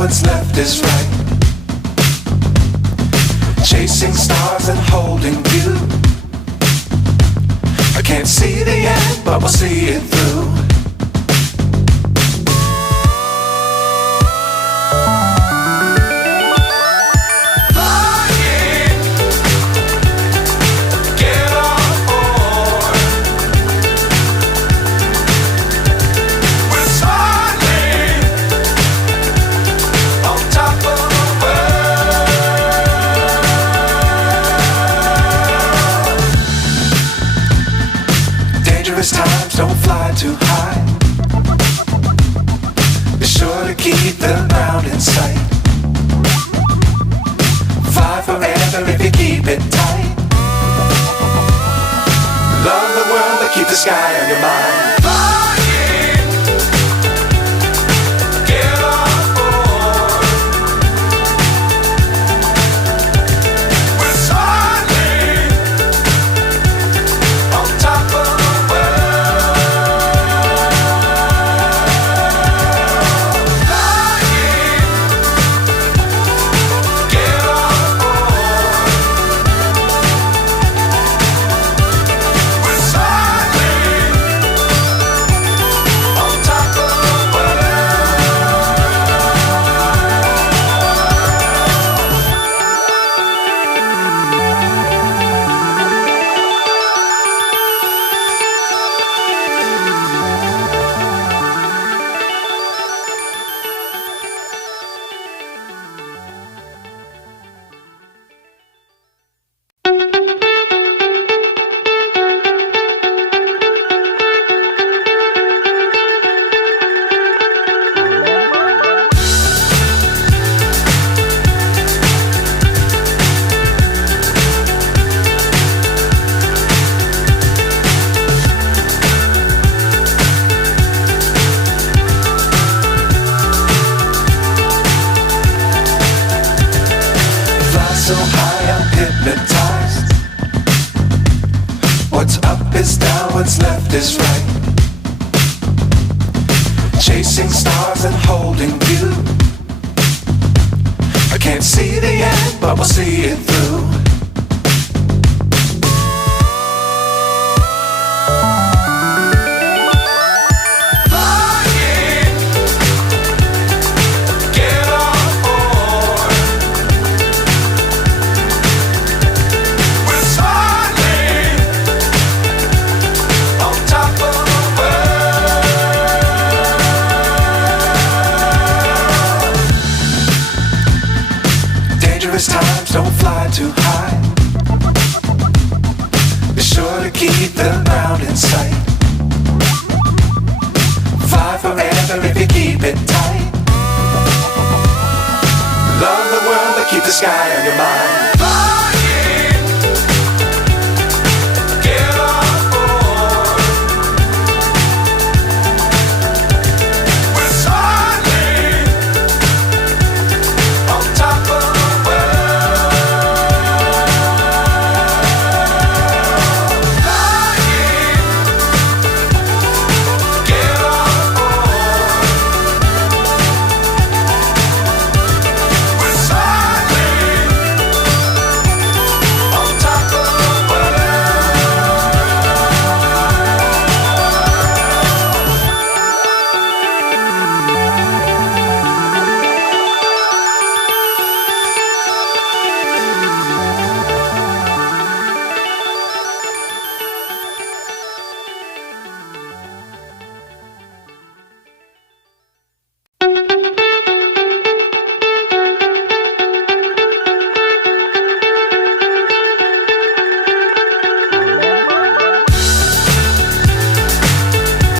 what's left is right. Chasing stars and holding you. I can't see the end, but we'll see it through. Times don't fly too high. Be sure to keep the ground in sight. Fly forever if you keep it tight. Love the world but keep the sky on your mind. So high I'm hypnotized. What's up is down, what's left is right. Chasing stars and holding you. I can't see the end, but we'll see it through. Times don't fly too high. Be sure to keep the ground in sight. Fly forever if you keep it tight. Love the world but keep the sky on your mind.